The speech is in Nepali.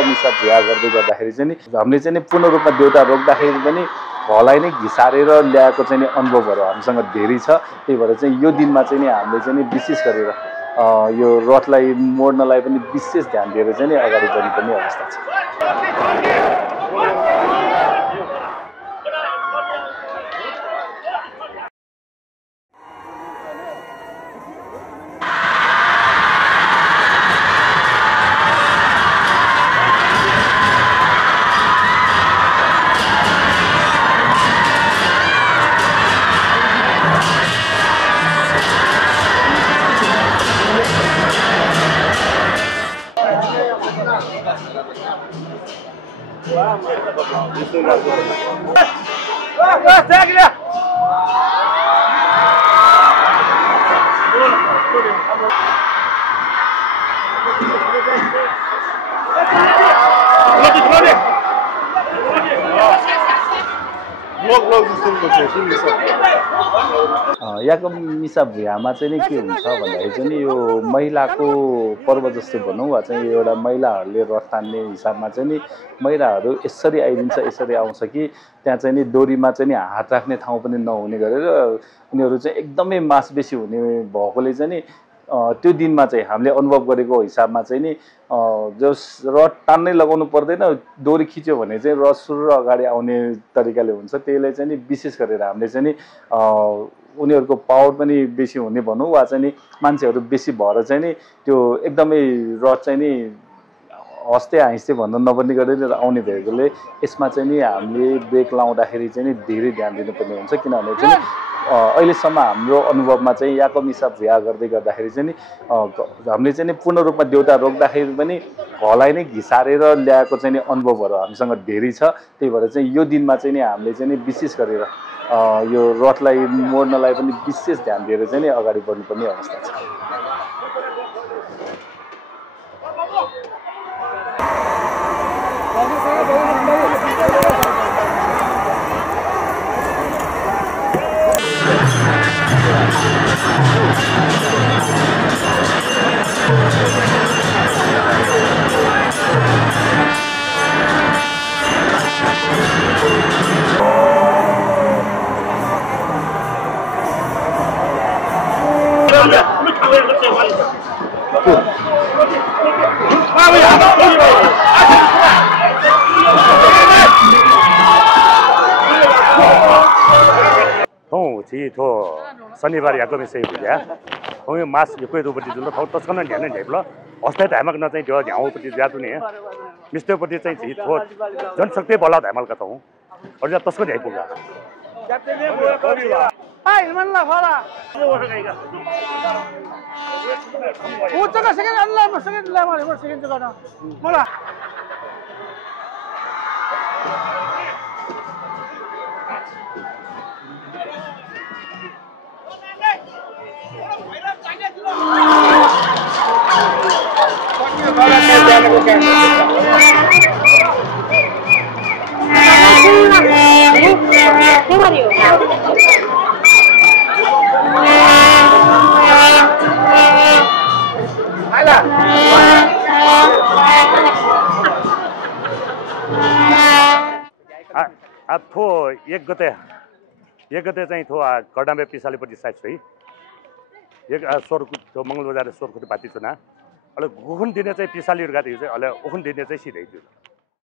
याकम हिसाब झ्या गर्दै गर्दाखेरि चाहिँ नि हामीले चाहिँ नि पूर्ण रूपमा देउता रोक्दाखेरि पनि घरलाई नै घिसारेर ल्याएको चाहिँ नि अनुभवहरू हामीसँग धेरै छ। त्यही भएर चाहिँ यो दिनमा चाहिँ नि हामीले चाहिँ नि विशेष गरेर यो रथलाई मोड्नलाई पनि विशेष ध्यान दिएर चाहिँ नि अगाडि बढ्नुपर्ने अवस्था छ। याकम मिसाब भ्यामा चाहिँ नि के हुन्छ भन्दाखेरि चाहिँ नि यो महिलाको पर्व जस्तो भनौँ वा चाहिँ एउटा महिलाहरूले रथ तान्ने हिसाबमा चाहिँ नि महिलाहरू यसरी आइदिन्छ यसरी आउँछ कि त्यहाँ चाहिँ नि डोरीमा चाहिँ नि हात राख्ने ठाउँ पनि नहुने गरेर उनीहरू चाहिँ एकदमै मासपेसी हुने भएकोले चाहिँ नि त्यो दिनमा चाहिँ हामीले अनुभव गरेको हिसाबमा चाहिँ नि जस रथ तान्नै लगाउनु पर्दैन, डोरी खिच्यो भने चाहिँ रथ सुरु अगाडि आउने तरिकाले हुन्छ। त्यसले चाहिँ नि विशेष गरेर हामीले चाहिँ नि उनीहरूको पावर पनि बेसी हुने भनौँ वा चाहिँ नि मान्छेहरू बेसी भएर चाहिँ नि त्यो एकदमै रथ चाहिँ नि हस्ते हाँस्ते भन्दा नपर्ने गरेर आउने भएकोले यसमा चाहिँ नि हामीले ब्रेक लाउँदाखेरि चाहिँ नि धेरै ध्यान दिनुपर्ने हुन्छ। किनभने चाहिँ अहिलेसम्म हाम्रो अनुभवमा चाहिँ याकम हिसाब भ्या गर्दै गर्दाखेरि चाहिँ नि हामीले चाहिँ नि पूर्ण रूपमा देउता रोक्दाखेरि पनि घरलाई नै घिसारेर ल्याएको चाहिँ नि अनुभवहरू हामीसँग धेरै छ। त्यही भएर चाहिँ यो दिनमा चाहिँ नि हामीले चाहिँ नि विशेष गरेर यो रथलाई मोड्नलाई पनि विशेष ध्यान दिएर चाहिँ नि अगाडि बढ्नुपर्ने अवस्था छ। शनिबार याकम सही भ्या हमें मास कोई तो पट्टि जुल तस कन ध्यान झेप्ल हस्ते धामक न चाहिँ त्यो ध्याउपट्टि जातु नि मिस्टेपट्टि चाहिँ छि थो जनशक्ति बला धामलका त हूं और जा तसको झै पुगा हाय मनला फला वो जगह सेकेन्ड अल्लाह म सेकेन्ड ला म सेकेन्ड जगह न मला थो एक गते चाहिँ थो कडाम्बे पिसालीपट्टि साइड छ एक सोरकुट मंगल बजार सोरकुट भाती चुना अहिले गुखुन दिने चाहिँ पिसालीहरु गाती चाहिँ अहिले उखुन दिने चाहिँ सिधै थियो।